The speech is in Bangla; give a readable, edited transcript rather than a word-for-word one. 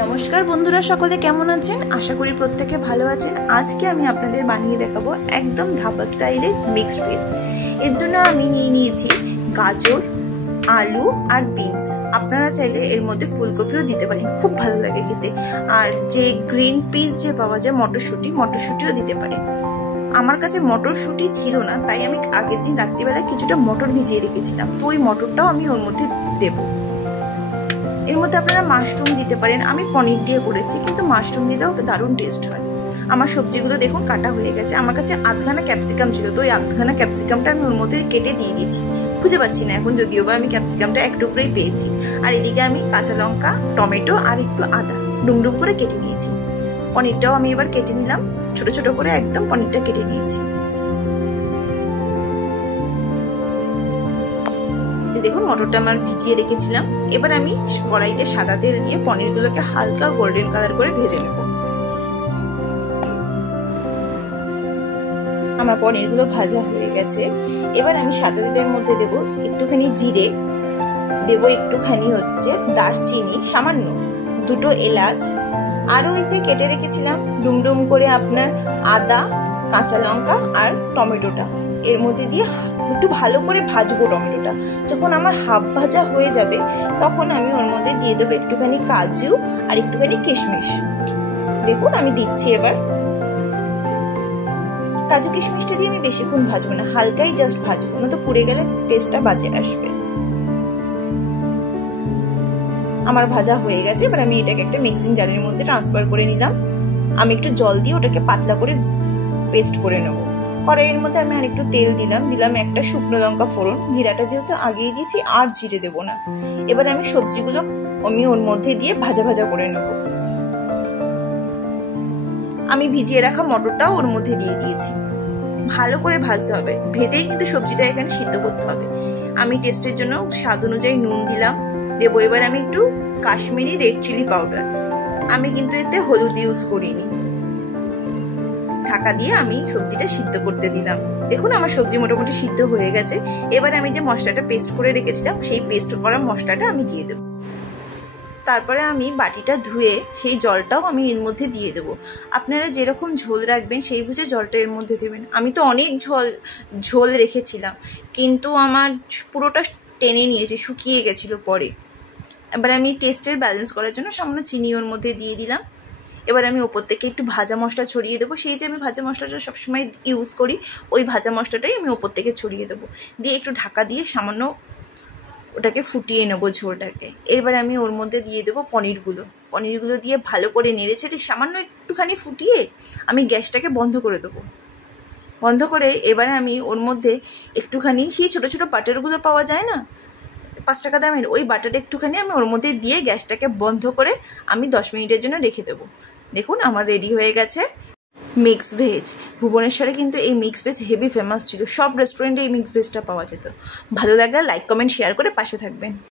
नमस्कार बंधुरा सकले केमन आছেন आशा करी प्रत्येके भालो आছেন। आज के आमी आपनादेर बानिये देखाबो एकदम धापा स्टाइलेर मिक्सड वेज। एर जोन्नो आमी निये नियेछि गाजर आलू और बिन्स। आपनारा चाइले एर मध्य फुलकपिओ दिते पारेन, खूब भालो लागे खेते। और जे ग्रीन पिस जे पावा जाय मटरशुटिओ दिते पारेन। आमार काछे मटरशुटी छिलो ना, ताई आमी आगेर दिन रात्रिबेला किछुटा मटर भिजिए रेखेछिलाम, तो ओई मटरटाओ आमी ओर मध्य देबो। एर मध्य आपनारा माशरूम दिते पारेन, आमी पनिर दिए करेछि, किन्तु माशरूम दिलेও दारुण टेस्ट হয়। আমার সবজিগুলো দেখুন কাটা হয়ে গেছে। আমার কাছে আধখানা ক্যাপসিকাম ছিল, তো ওই আধখানা ক্যাপসিকামটা আমি ওর মধ্যে কেটে দিয়ে দিয়েছি। খুঁজে পাচ্ছি না এখন, যদিও বা আমি ক্যাপসিকামটা এক টুকরোই পেয়েছি। আর এদিকে আমি কাঁচা লঙ্কা, টমেটো আর একটু আদা ডুমডুম করে কেটে নিয়েছি। পনিরটাও আমি এবার কেটে নিলাম, ছোট ছোট করে একদম পনিরটা কেটে নিয়েছি। দেখুন মটরটা আমার ভিজিয়ে রেখেছিলাম। এবার আমি কড়াইতে সাদা তেল দিয়ে পনিরগুলোকে হালকা গোল্ডেন কালার করে ভেজে নেব। আমার পনিরগুলো ভাজা হয়ে গেছে। এবার আমি সাদা তেলের মধ্যে দেব একটুখানি জিরে, দেব একটুখানি হচ্ছে দারচিনি, সামান্য দুটো এলাচ, আর ওই যে কেটে রেখেছিলাম ডুমডুম করে আপনার আদা, কাঁচা লঙ্কা আর টমেটোটা এর মধ্যে দিয়ে একটু ভালো করে ভাজবো। টমেটোটা যখন আমার হাফ ভাজা হয়ে যাবে তখন আমি ওর মধ্যে দিয়ে দেবো একটুখানি কাজু আর একটুখানি কিশমিশ। দেখুন আমি দিচ্ছি। এবার কাজু কিশমিশটা দিয়ে আমি বেশিক্ষণ ভাজবো না, হালকাই জাস্ট ভাজবো, না তো পুড়ে গেলে টেস্টটা বাজে আসবে। আমার ভাজা হয়ে গেছে। এবার আমি এটাকে একটা মিক্সিং জারের মধ্যে ট্রান্সফার করে নিলাম। আমি একটু জল দিয়ে ওটাকে পাতলা করে পেস্ট করে নেবো। কড়াইয়ের মধ্যে আমি আর একটু তেল দিলাম একটা শুকনো লঙ্কা ফোড়ন, জিরাটা যেহেতু আগেই দিয়েছি আর জিরে দেবো না। এবার আমি সবজিগুলো আমি ওর মধ্যে দিয়ে ভাজা ভাজা করে নেব। আমি ভিজিয়ে রাখা মটরটাও ওর মধ্যে দিয়ে দিয়েছি। ভালো করে ভাজতে হবে, ভেজেই কিন্তু সবজিটা এখানে সিদ্ধ করতে হবে। আমি টেস্টের জন্য স্বাদ অনুযায়ী নুন দিলাম, দেবো এবার আমি একটু কাশ্মীরি রেড চিলি পাউডার। আমি কিন্তু এতে হলুদ ইউজ করিনি। ঢাকা দিয়ে আমি সবজিটা সিদ্ধ করতে দিলাম। দেখুন আমার সবজি মোটামুটি সিদ্ধ হয়ে গেছে। এবার আমি যে মশলাটা পেস্ট করে রেখেছিলাম সেই পেস্ট করা মশলাটা আমি দিয়ে দেবো। তারপরে আমি বাটিটা ধুয়ে সেই জলটাও আমি এর মধ্যে দিয়ে দেবো। আপনারা যেরকম ঝোল রাখবেন সেই বুঝে জলটা এর মধ্যে দেবেন। আমি তো অনেক ঝোল রেখেছিলাম, কিন্তু আমার পুরোটা টেনে নিয়েছে, শুকিয়ে গেছিলো পরে। এবার আমি টেস্টের ব্যালেন্স করার জন্য সামান্য চিনি ওর মধ্যে দিয়ে দিলাম। এবার আমি ওপর থেকে একটু ভাজা মশলা ছড়িয়ে দেবো। সেই যে আমি ভাজা মশলাটা সবসময় ইউজ করি, ওই ভাজা মশলাটাই আমি ওপর থেকে ছড়িয়ে দেবো। দিয়ে একটু ঢাকা দিয়ে সামান্য ওটাকে ফুটিয়ে নেবো ঝোলটাকে। এবার আমি ওর মধ্যে দিয়ে দেবো পনিরগুলো দিয়ে ভালো করে নেড়ে চেড়ে সামান্য একটুখানি ফুটিয়ে আমি গ্যাসটাকে বন্ধ করে দেবো। বন্ধ করে এবারে আমি ওর মধ্যে একটুখানি সেই ছোটো ছোটো বাটারগুলো পাওয়া যায় না 5 টাকা দামের, ওই বাটারটা একটুখানি আমি ওর মধ্যে দিয়ে গ্যাসটাকে বন্ধ করে আমি 10 মিনিটের জন্য রেখে দেবো। দেখুন আমার রেডি হয়ে গেছে মিক্স ভেজ। ভুবনেশ্বরে কিন্তু এই মিক্স ভেজ হেভি ফেমাস ছিল, সব রেস্টুরেন্টে এই মিক্স ভেজটা পাওয়া যেত। ভালো লাগলে লাইক কমেন্ট শেয়ার করে পাশে থাকবেন।